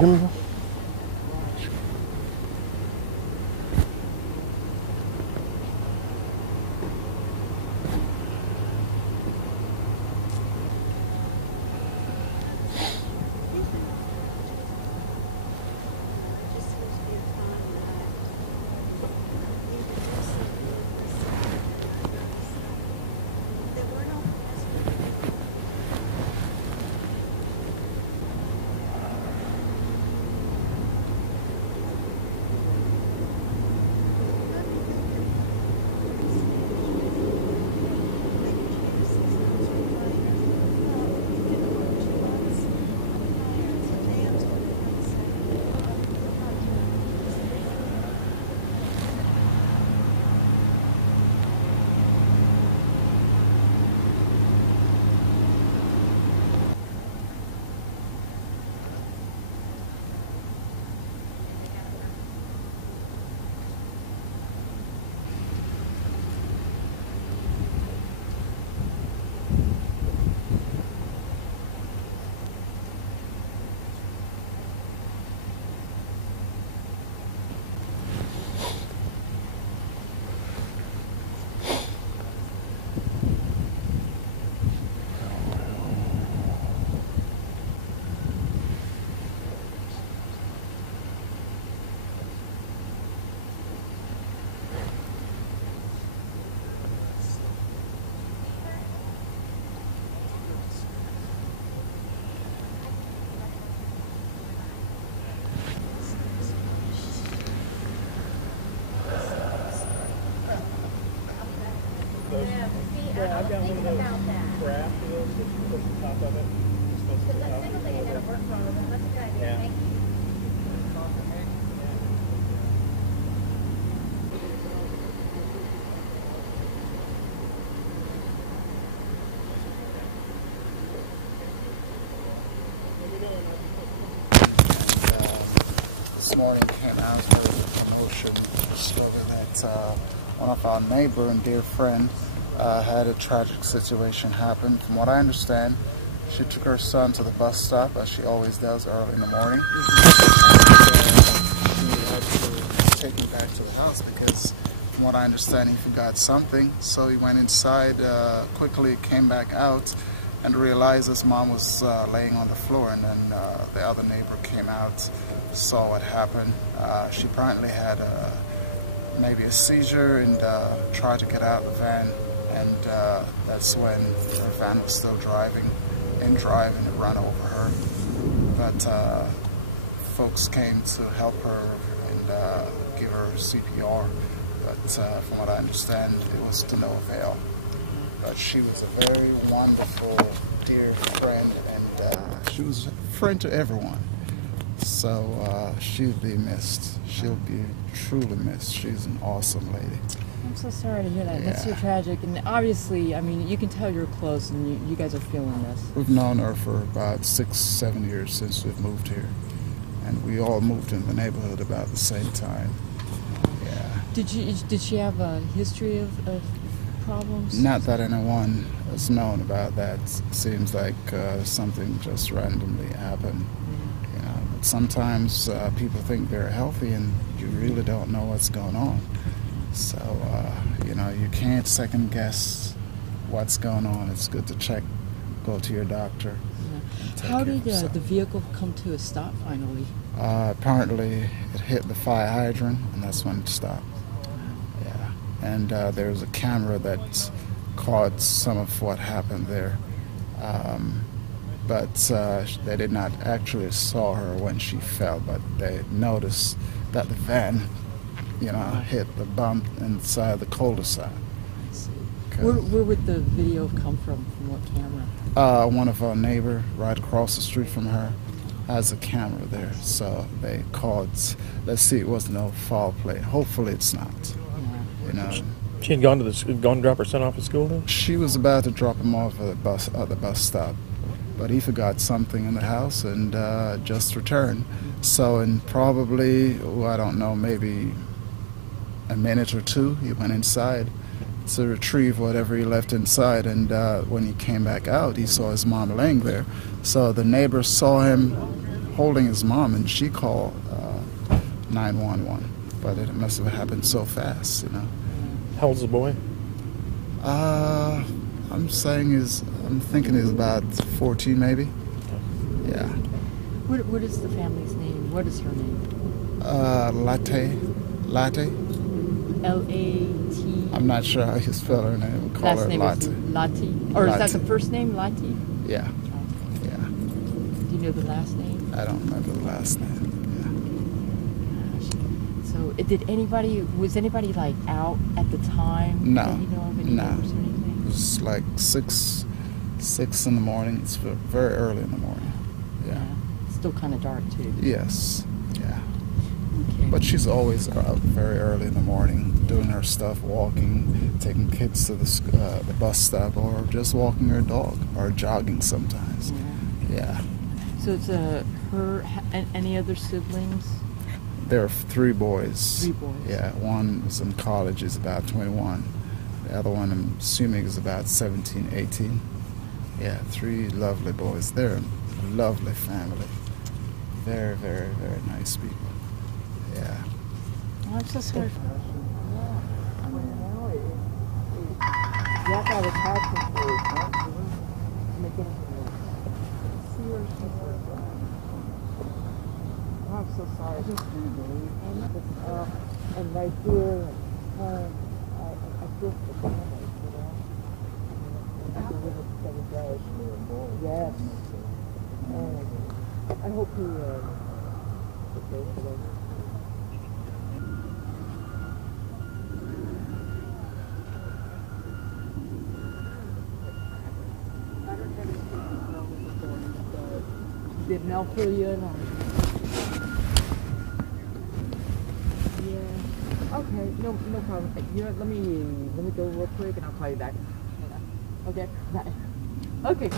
جنبه. Yeah, I've got one of those craft wheels that you put on top of it. Because that's the thing I gotta work for. That's a good idea. Yeah. Thank you. This morning came out with a commotion discovered that one of our neighbor and dear friend had a tragic situation happen. From what I understand, she took her son to the bus stop, as she always does early in the morning. She had to take him back to the house because, from what I understand, he forgot something. So he went inside, quickly came back out, and realized his mom was laying on the floor. And then the other neighbor came out, saw what happened. She apparently had maybe a seizure and tried to get out of the van. And that's when her van was still driving, and it ran over her. But folks came to help her and give her CPR. But from what I understand, it was to no avail. But she was a very wonderful, dear friend, and she was a friend to everyone. So she'll be missed. She'll be truly missed. She's an awesome lady. I'm so sorry to hear that. Yeah. That's so tragic. And obviously, I mean, you can tell you're close and you guys are feeling this. We've known her for about 6-7 years since we've moved here. And we all moved in the neighborhood about the same time. Yeah. Did she have a history of problems? Not that anyone has known about that. It seems like something just randomly happened. You know, but sometimes people think they're healthy and you really don't know what's going on. So, you know, you can't second guess what's going on. It's good to check, go to your doctor. Yeah. How did the vehicle come to a stop finally? Apparently it hit the fire hydrant, and that's when it stopped. Yeah. And there's a camera that caught some of what happened there. But they did not actually saw her when she fell, but they noticed that the van, you know, hit the bump inside the cul-de-sac. Where would the video come from? From what camera? One of our neighbor right across the street from her has a camera there, so they called. Let's see, it was no foul play. Hopefully, it's not. Yeah. You know. She had gone to drop her son off at school then? She was about to drop him off at the bus stop, but he forgot something in the house and just returned. So in probably, I don't know, maybe a minute or two, he went inside to retrieve whatever he left inside, and when he came back out, he saw his mom laying there. So the neighbor saw him holding his mom, and she called 911. But it must have happened so fast, you know. How old's the boy? I'm thinking he's about 14, maybe. Yeah. What is the family's name? What is her name? Latte. L-A-T. I'm not sure how you spell her name. We'll call Last her name Latte. is Lati. Or is that Lati. the first name, Lati? Yeah. Okay. Yeah. Do you know the last name? I don't remember the last name. So, was anybody like out at the time? No. That you know of, any No. neighbors or anything? It was like 6 in the morning. It's very early in the morning. Yeah. Still kind of dark too. Yes. Yeah. Okay. But she's always out very early in the morning, doing her stuff, walking, taking kids to the bus stop, or just walking her dog, or jogging sometimes. Yeah. So it's any other siblings? There are 3 boys. 3 boys. Yeah, one is in college, is about 21. The other one, I'm assuming, is about 17, 18. Yeah, 3 lovely boys. They're a lovely family. Very, very, very nice people. Yeah. Oh, I'm so sorry. Yeah, I was talking to I'm so sorry. And right here, I feel the family, you know. Yes. And I hope he okay today. Did Mel fill you in on it? Yeah. Okay, no problem. You know, let me go real quick and I'll call you back. Okay, bye. Okay.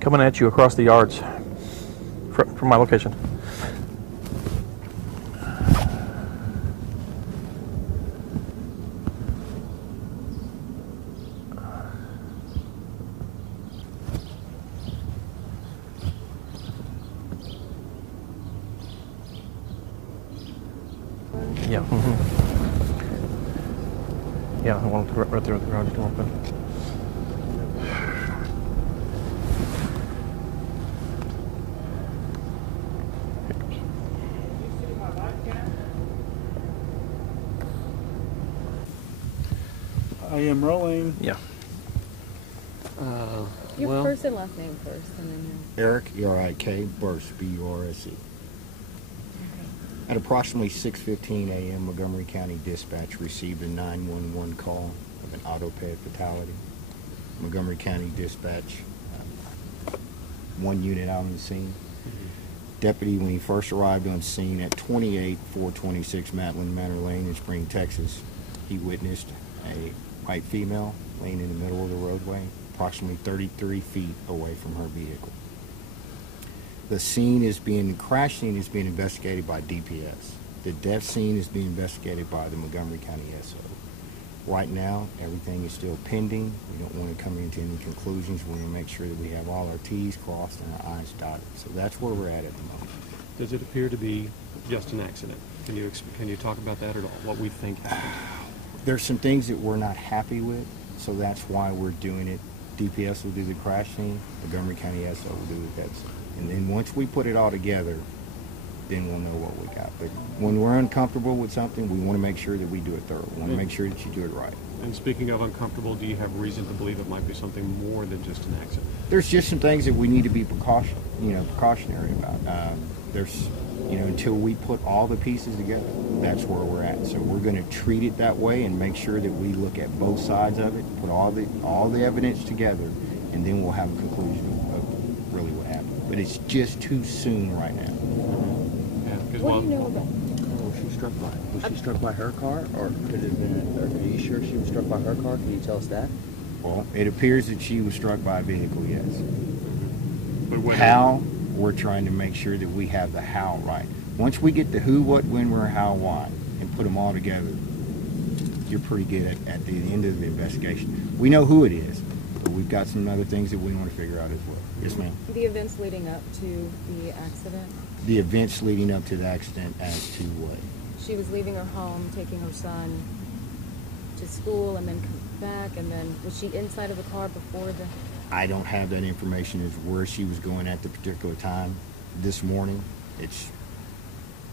Coming at you across the yards from my location. Yeah. Yeah, I wanted to right there with the garage door open. I am rolling. Yeah. Your first and last name first, and then Eric, E-R-I-K, Burse, B-U-R-S-E. At approximately 6:15 a.m., Montgomery County Dispatch received a 911 call of an auto-pay fatality. Montgomery County Dispatch, 1 unit out on the scene. Deputy, when he first arrived on scene at 28426 Matlin Manor Lane in Spring, Texas, he witnessed a white female laying in the middle of the roadway, approximately 33 feet away from her vehicle. The crash scene is being investigated by DPS. The death scene is being investigated by the Montgomery County SO. Right now, everything is still pending. We don't want to come into any conclusions. We want to make sure that we have all our T's crossed and our I's dotted. So that's where we're at the moment. Does it appear to be just an accident? Can you talk about that at all? What we think happened? There's some things that we're not happy with, so that's why we're doing it. DPS will do the crash scene, Montgomery County SO will do the death scene. And then once we put it all together, then we'll know what we got. But when we're uncomfortable with something, we want to make sure that we do it thorough. We want to make sure that you do it right. And speaking of uncomfortable, do you have reason to believe it might be something more than just an accident? There's just some things that we need to be precautionary about. There's, until we put all the pieces together, that's where we're at. So we're going to treat it that way and make sure that we look at both sides of it, put all the evidence together, and then we'll have a conclusion of really what happened. But it's just too soon right now. Yeah, because What do you know about? Was she struck by her car, or could it have been? Or are you sure she was struck by her car? Can you tell us that? Well, it appears that she was struck by a vehicle, yes. But whether, How, we're trying to make sure that we have the how right. Once we get the who, what, when, where, how, why, and put them all together, you're pretty good at the end of the investigation. We know who it is, but we've got some other things that we want to figure out as well. Yes, ma'am. The events leading up to the accident. The events leading up to the accident as to what? She was leaving her home, taking her son to school, and then come back. And then was she inside of the car before the? I don't have that information as where she was going at the particular time this morning. It's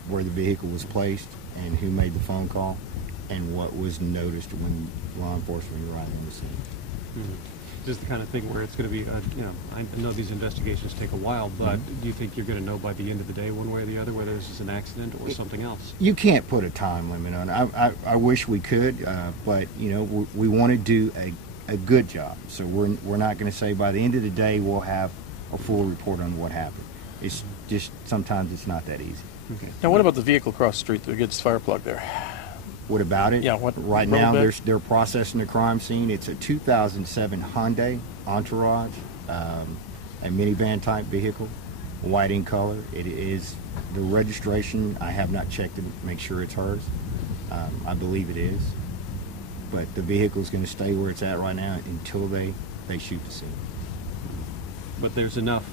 where the vehicle was placed and who made the phone call and what was noticed when law enforcement arrived on the scene. Mm-hmm. Just the kind of thing where it's going to be, I know these investigations take a while, but do you think you're going to know by the end of the day one way or the other whether this is an accident or something else? You can't put a time limit on it. I wish we could, but we want to do a good job. So we're not going to say by the end of the day we'll have a full report on what happened. It's just sometimes it's not that easy. Okay. Now, what about the vehicle across the street that gets fire plug there? What about it? Yeah, what right rolled now back? they're processing the crime scene. It's a 2007 Hyundai Entourage, a minivan type vehicle, white in color. It is the registration. I have not checked to make sure it's hers. I believe it is, but the vehicle is going to stay where it's at right now until they shoot the scene. But there's enough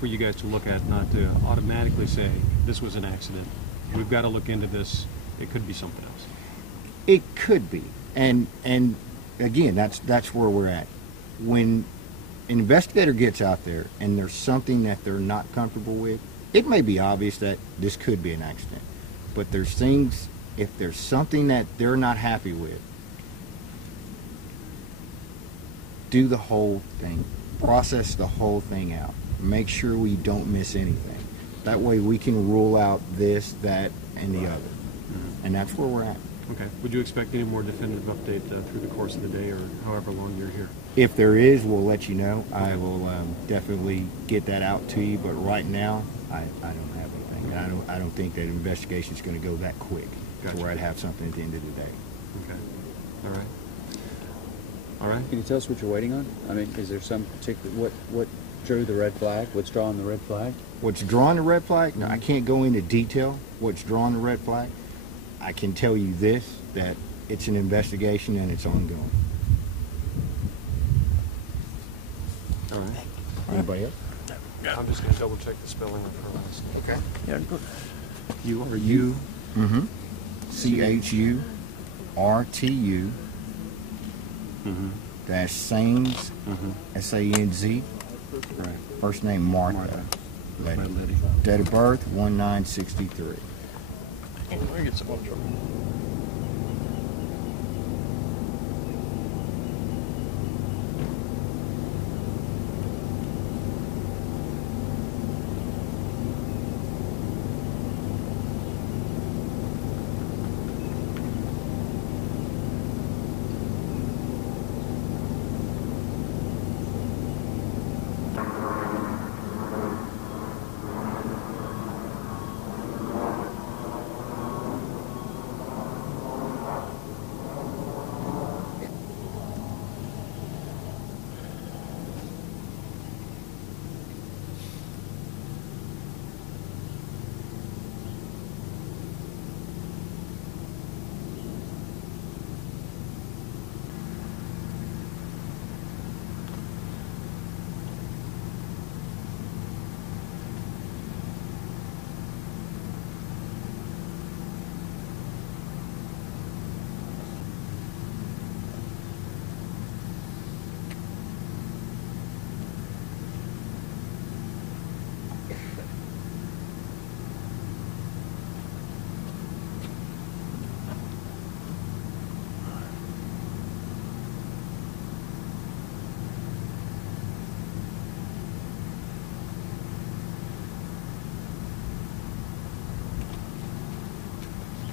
for you guys to look at, not to automatically say this was an accident. We've got to look into this. It could be something else. It could be, and again, that's where we're at. When an investigator gets out there and there's something that they're not comfortable with, it may be obvious that this could be an accident. But there's things, if there's something that they're not happy with, do the whole thing, process the whole thing out, make sure we don't miss anything. That way we can rule out this, that, and the other. And that's where we're at. Okay. Would you expect any more definitive update through the course of the day or however long you're here? If there is, we'll let you know. I will definitely get that out to you. But right now, I don't have anything. And I don't think that investigation is going to go that quick Gotcha. to where I'd have something at the end of the day. Okay. All right. All right. Can you tell us what you're waiting on? I mean, is there some particular what drew the red flag? What's drawing the red flag? What's drawing the red flag? No, I can't go into detail what's drawing the red flag. I can tell you this, that it's an investigation and it's ongoing. All right. Anybody else? I'm just going to double check the spelling of her last name. Okay. Yeah, go. You are you. Mm-hmm. CHURTU Mm-hmm. dash Sainz, Mm-hmm. SANZ. Right. First name Martha. Martha. Letty. By Letty. Date of birth 1963. Let me get some more trouble.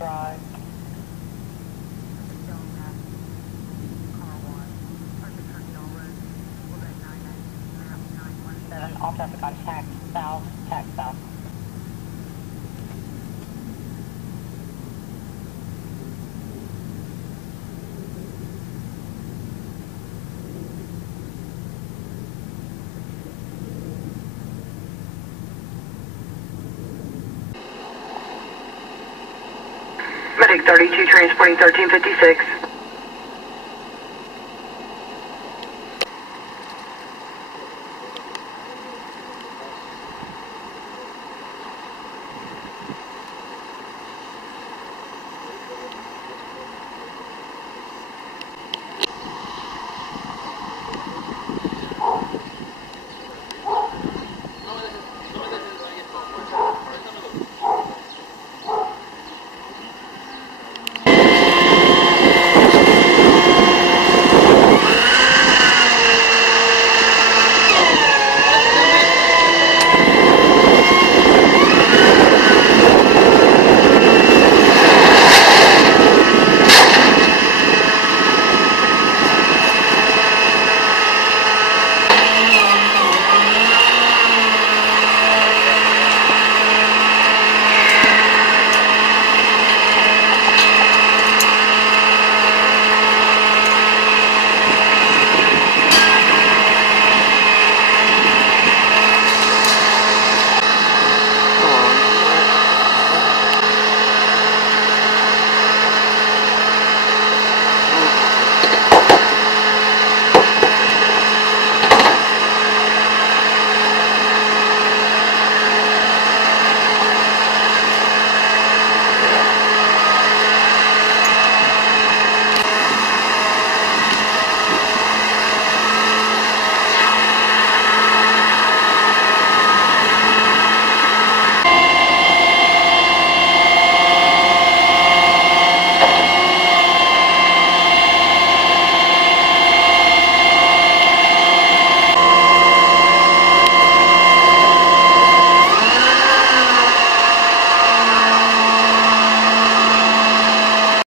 Drive. All traffic on tax south, tax south. Medic 32 transporting 1356.